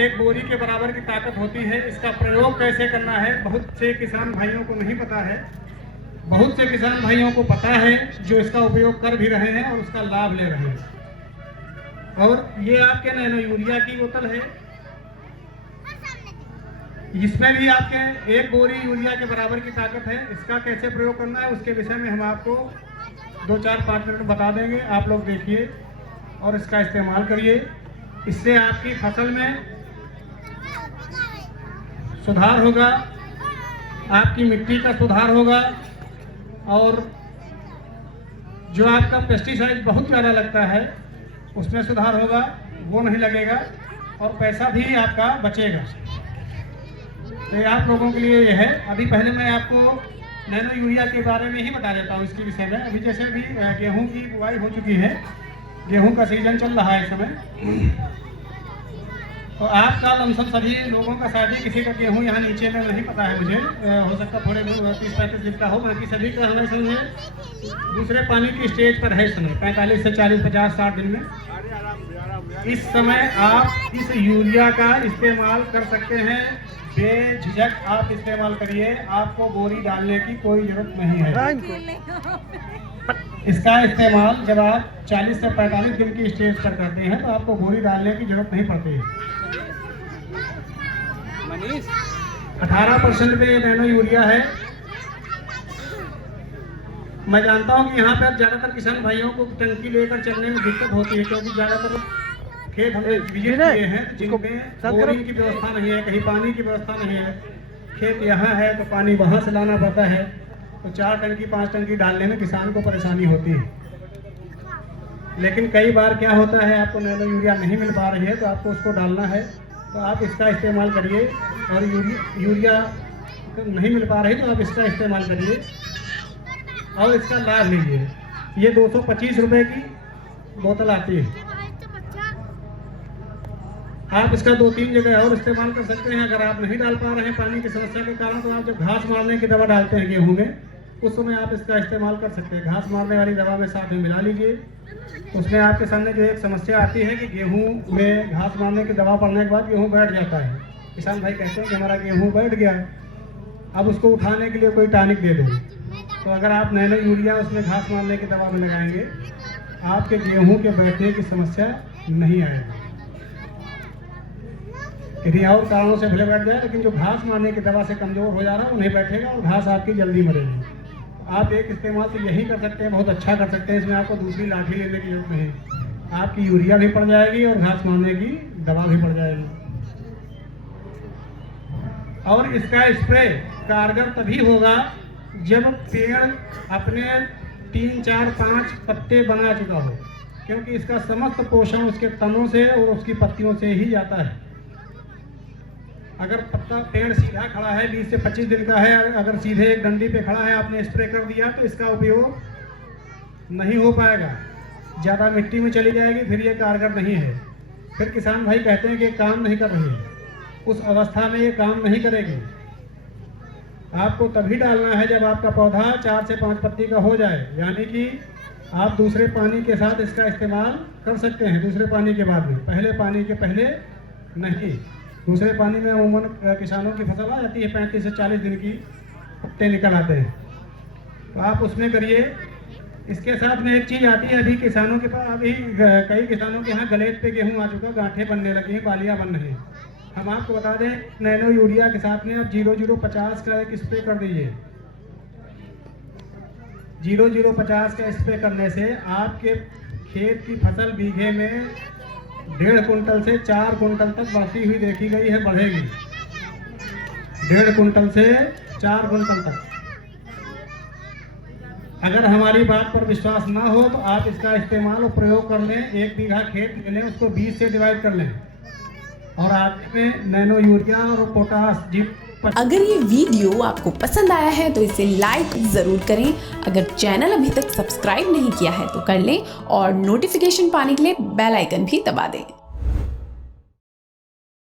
एक बोरी के बराबर की ताकत होती है। इसका प्रयोग कैसे करना है बहुत से किसान भाइयों को नहीं पता है। बहुत से किसान भाइयों को पता है जो इसका उपयोग कर भी रहे हैं और उसका लाभ ले रहे हैं। और ये आपके नैनो यूरिया की बोतल है, इसमें भी आपके एक बोरी यूरिया के बराबर की ताकत है। इसका कैसे प्रयोग करना है उसके विषय में हम आपको 2-4-5 मिनट बता देंगे। आप लोग देखिए और इसका इस्तेमाल करिए। इससे आपकी फसल में सुधार होगा, आपकी मिट्टी का सुधार होगा और जो आपका पेस्टिसाइड बहुत ज़्यादा लगता है उसमें सुधार होगा, वो नहीं लगेगा और पैसा भी आपका बचेगा। तो आप लोगों के लिए ये है। अभी पहले मैं आपको नैनो यूरिया के बारे में ही बता देता हूँ इसके विषय में। अभी जैसे भी गेहूं की बुआई हो चुकी है, गेहूं का सीजन चल रहा है इस समय, तो आपका लमसम सभी लोगों का शायद ही किसी का गेहूं यहाँ नीचे में नहीं पता है मुझे, हो सकता थोड़े 30-35 दिन का हो, बाकी सभी का हमें समझे दूसरे पानी की स्टेज पर है इस समय 45 से 40, 50, 60 दिन में। इस समय आप इस यूरिया का इस्तेमाल कर सकते हैं, बेझिझक आप इस्तेमाल करिए। आपको बोरी डालने की कोई जरूरत नहीं है। इसका इस्तेमाल जब आप 40 से 45 दिन की स्टेज पर करते हैं तो आपको बोरी डालने की जरूरत नहीं पड़ती है। 18% पे ये नैनो यूरिया है। मैं जानता हूँ कि यहाँ पर ज़्यादातर किसान भाइयों को टंकी लेकर चलने में दिक्कत होती है, क्योंकि ज़्यादातर खेत हमने विजिट किए हैं जिनमें बोरिंग की व्यवस्था नहीं है, कहीं पानी की व्यवस्था नहीं है। खेत यहाँ है तो पानी वहाँ से लाना पड़ता है, तो 4 टंकी 5 टंकी डालने में किसान को परेशानी होती है। लेकिन कई बार क्या होता है, आपको नैनो यूरिया नहीं मिल पा रही है तो आपको उसको डालना है, तो आप इसका इस्तेमाल करिए। और यूरिया नहीं मिल पा रही तो आप इसका इस्तेमाल करिए और इसका लाभ लीजिए। ये 225 रुपये की बोतल आती है। आप इसका 2-3 जगह और इस्तेमाल कर सकते हैं। अगर आप नहीं डाल पा रहे हैं पानी की समस्या के कारण, तो आप जब घास मारने की दवा डालते हैं गेहूं में, उस समय आप इसका इस्तेमाल कर सकते हैं। घास मारने वाली दवा में साथ में मिला लीजिए। उसमें आपके सामने जो एक समस्या आती है कि गेहूं में घास मारने की दवा पड़ने के बाद गेहूं बैठ जाता है। किसान भाई कहते हैं कि हमारा गेहूँ बैठ गया, अब उसको उठाने के लिए कोई टॉनिक दे दो। तो अगर आप नैनो यूरिया उसमें घास मारने की दवा में लगाएंगे, आपके गेहूं के बैठने की समस्या नहीं आएगी। किसी और कारणों से भले बैठ जाए, लेकिन जो घास मारने की दवा से कमजोर हो जा रहा है वो नहीं बैठेगा और घास आपकी जल्दी मरेगी। आप एक इस्तेमाल तो यही कर सकते हैं, बहुत अच्छा कर सकते हैं। इसमें आपको दूसरी लाठी लेने की जरूरत नहीं। आपकी यूरिया भी पड़ जाएगी और घास मारने की दवा भी पड़ जाएगी। और इसका स्प्रे कारगर तभी होगा जब पेड़ अपने 3, 4, 5 पत्ते बना चुका हो, क्योंकि इसका समस्त पोषण उसके तनों से और उसकी पत्तियों से ही जाता है। अगर पत्ता पेड़ सीधा खड़ा है, 20 से 25 दिन का है, अगर सीधे एक डंडी पे खड़ा है, आपने स्प्रे कर दिया तो इसका उपयोग नहीं हो पाएगा, ज़्यादा मिट्टी में चली जाएगी, फिर ये कारगर नहीं है। फिर किसान भाई कहते हैं कि काम नहीं कर रही है, उस अवस्था में ये काम नहीं करेगी। आपको तभी डालना है जब आपका पौधा 4 से 5 पत्ती का हो जाए, यानी कि आप दूसरे पानी के साथ इसका इस्तेमाल कर सकते हैं। दूसरे पानी के बाद में, पहले पानी के पहले नहीं। दूसरे पानी में अमूमन किसानों की फसल आ जाती है 35 से 40 दिन की, पत्ते निकल आते हैं, तो आप उसमें करिए। इसके साथ में एक चीज़ आती है, अभी किसानों के पास, अभी कई किसानों के यहाँ गलेट पे गेहूँ आ चुका, गांठें बनने लगी हैं, बालियाँ बन रही हैं। हम आपको बता दें, नैनो यूरिया के साथ में आप 0050 का एक स्प्रे कर दीजिए। 0050 का स्प्रे करने से आपके खेत की फसल बीघे में 1.5 कुंटल से 4 कुंटल तक बढ़ती हुई देखी गई है, बढ़ेगी 1.5 कुंटल से 4 कुंटल तक। अगर हमारी बात पर विश्वास ना हो तो आप इसका इस्तेमाल और प्रयोग कर लें। 1 बीघा खेत ले लें, उसको 20 से डिवाइड कर लें और आगे में नैनो यूरिया और पोटाश। अगर ये वीडियो आपको पसंद आया है तो इसे लाइक ज़रूर करें। अगर चैनल अभी तक सब्सक्राइब नहीं किया है तो कर लें और नोटिफिकेशन पाने के लिए बेल आइकन भी दबा दें।